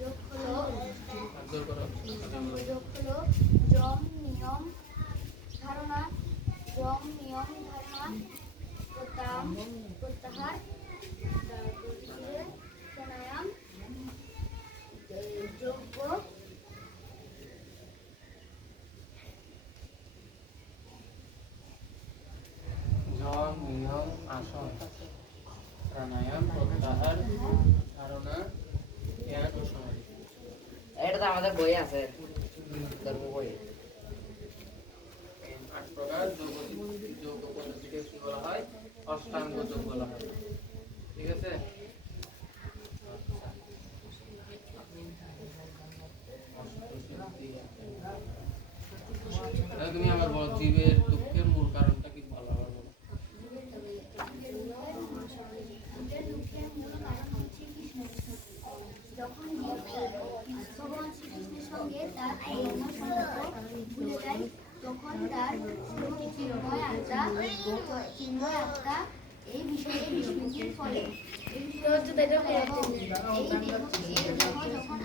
যোগ হলো জোর করো। যোগ হলো যম নিয়ম ধারণা প্রত্যাহার তারপর প্রাণায়াম যোগ্য যম নিয়ম আসন প্রাণায়াম প্রত্যাহার ধারণা জ্ঞান ও সমাধি। এটা তো আমাদের বই আছে, ধর্ম বই। 8 প্রকার যোগ পদ্ধতিকে কি বলা হয়? অষ্টাঙ্গ যোগ বলা হয়। ঠিক আছে? তুমি আমার বলো, জীবের দুঃখের মূল কারণটা কি বলা হবে? যখন ভগবান শ্রীকৃষ্ণের সঙ্গে তার ভুলে যায়, তখন তার চিন্ময় আত্মা এই বিষয়ে বিস্মৃতির ফলে এই দেহ যখন